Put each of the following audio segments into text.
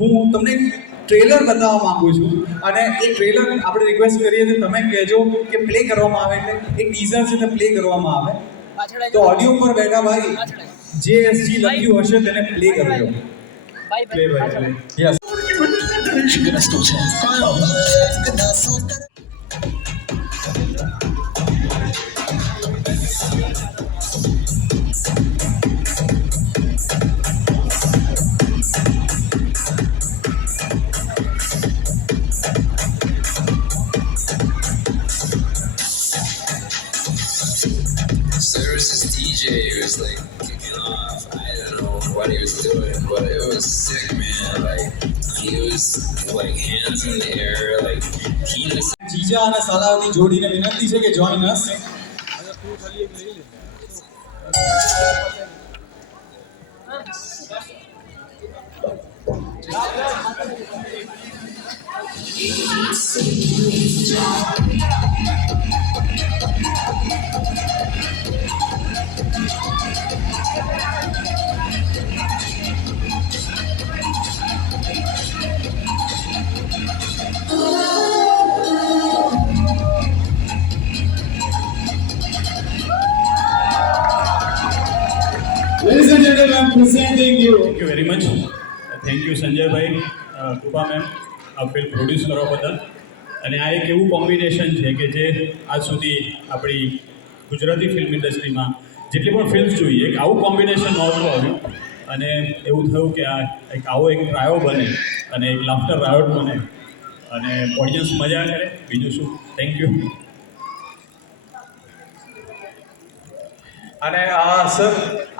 હું તમને ટ્રેલર બતાવવા માંગુ છું અને એ ટ્રેલર આપણે રિક્વેસ્ટ કરીએ તો તમે કહેજો કે પ્લે કરવામાં આવે એટલે એક ટીઝર છે તે પ્લે કરવામાં આવે તો ઓડિયો પર બેઠા ભાઈ જે એસજી લખ્યું હશે તેને પ્લે કરજો પ્લે ભાઈ yes Services DJ was like kicking off. I don't know what he was doing, but it was sick, man. Like he was like hands in the air, like penis. જીજા અને સાલાવની જોડીને વિનંતી છે કે join us Ladies and gentlemen, presenting you. Thank you very much. Thank you સંજયભાઈ Krupa ma'am આ film produce કરવા બદલ અને આ એક એવું કોમ્બિનેશન છે કે જે આજ સુધી આપણી ગુજરાતી ફિલ્મ ઇન્ડસ્ટ્રીમાં જેટલી પણ ફિલ્મ્સ જોઈએ એક આવું કોમ્બિનેશન નહોતું આવ્યું અને એવું થયું કે આ એક આવો એક ટ્રાયો બને અને એક લાફ્ટર રાયોટ બને અને ઓડિયન્સ મજા કરે બીજું શું થેન્ક યુ અને સર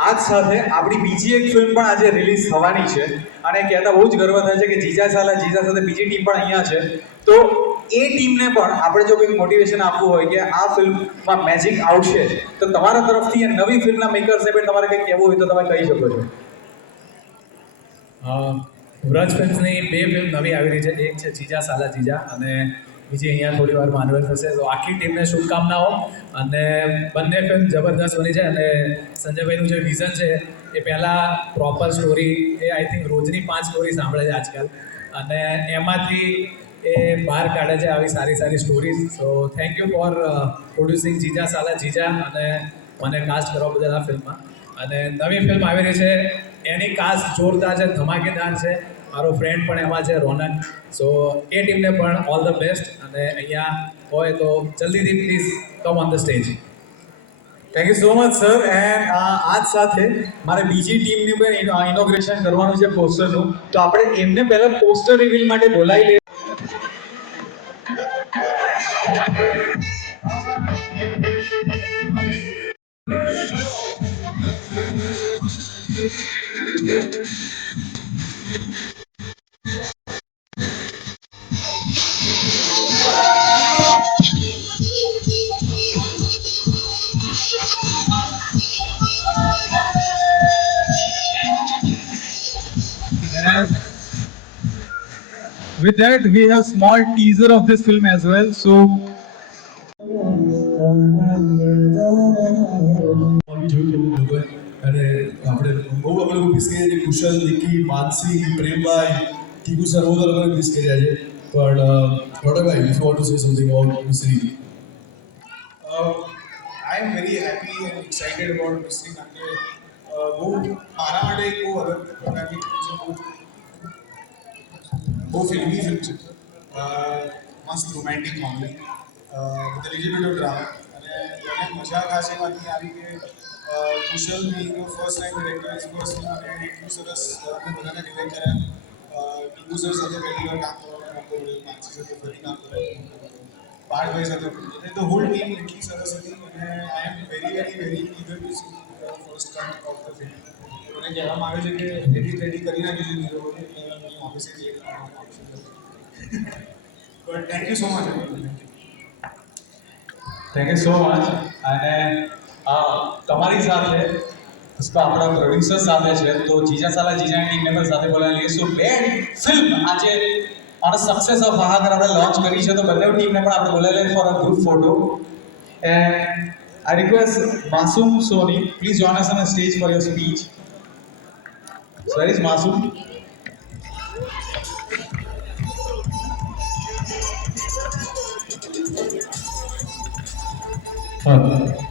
આજ સાથે આપણી બીજી એક ફિલ્મ પણ આજે રિલીઝ થવાની છે અને કહેતા બહુ જ ગર્વ થાય છે કે જીજા સાથે બીજી ટીમ પણ અહીંયા છે તો એ ટીમને પણ આપણે જો કંઈક મોટિવેશન આપવું હોય કે આ ફિલ્મમાં મેજિક આવશે તો તમારા તરફથી એ નવી ફિલ્મના મેકર્સને પણ તમારે કંઈક કહેવું હોય તો તમે કહી શકો છો યુવરાજ ફિલ્મ્સની બે ફિલ્મ નવી આવી રહી છે એક છે જીજા સાલા જીજા અને બીજી અહીંયા થોડી વાર માનવેલ થશે તો આખી ટીમને શુભકામનાઓ અને બંને ફિલ્મ જબરદસ્ત બની છે અને સંજયભાઈનું જે વિઝન છે એ પહેલાં proper story A I think રોજની 5 સ્ટોરી સાંભળે છે આજકાલ અને એમાંથી એ બહાર કાઢે છે આવી સારી stories so thank you for producing Jija Sala Jija અને મને કાસ્ટ કરવા બદલ આ ફિલ્મમાં અને નવી ફિલ્મ આવી રહી છે એની કાસ્ટ જોરદાર છે ધમાકેદાર છે મારો ફ્રેન્ડ પણ એમાં છે રોનક સો એ ટીમને પણ ઓલ ધ બેસ્ટ અને અહીંયા હોય તો જલ્દીથી please come on the stage thank you so much sir and આજ સાથે મારે બીજી ટીમની પણ ઇનોગ્રેશન કરવાનું છે પોસ્ટરનું તો આપણે એમને પહેલાં પોસ્ટર રિવીલ માટે બોલાવી લઈએ With that, we have small teaser of this film as well. So, અને આપણે બહુ અમે લોકો મિસ કર્યા છે કુશલ નિકી માનસી પ્રેમભાઈ ટીકુ સર બહુ લોકો મિસ કર્યા છે પણ વોટરભાઈ if you want to say something about Mistry I am very happy and excited about Mystery કારણ કે બહુ મારા માટે એક બહુ અલગ પ્રકારની ફિલ્મ છે બહુ ફિલ્મી ફિલ્મ છે મસ્ત romantic comedy with little bit of drama અને મને મજા ખાસ એમાંથી આવી કે Kushal being first time director is first film અને એટલું સરસ આપણે બધાને ડિરેક્ટ કર્યા ટીકુ સર સાથે પહેલી વાર કામ કરવાનો મોકો મળ્યો માનસી સાથે ફરી કામ કરવાનું પાર્થભાઈ સાથે એટલે ધ હોલ ટીમ એટલી સરસ હતી અને I am very eager to see first cut of the film મને કહેવામાં આવે છે કે રેડી કરી નાખી છે ઓફિસે જઈએ but thank you so much thank you so much અને તમારી સાથે આપણા પ્રોડ્યુસર સાથે છે તો જીજા સાલા જીજા ટીમને પણ સાથે બોલાવી લઈએ સો બે ફિલ્મ આજે ઓન સક્સેસ ઓફ હાહાકાર આપણે લોન્ચ કરી છે તો બંને ટીમને પણ આપણે બોલાવી લઈએ for a group photo and I request Masoom Soni please join us on stage for your speech so where is Masoom હા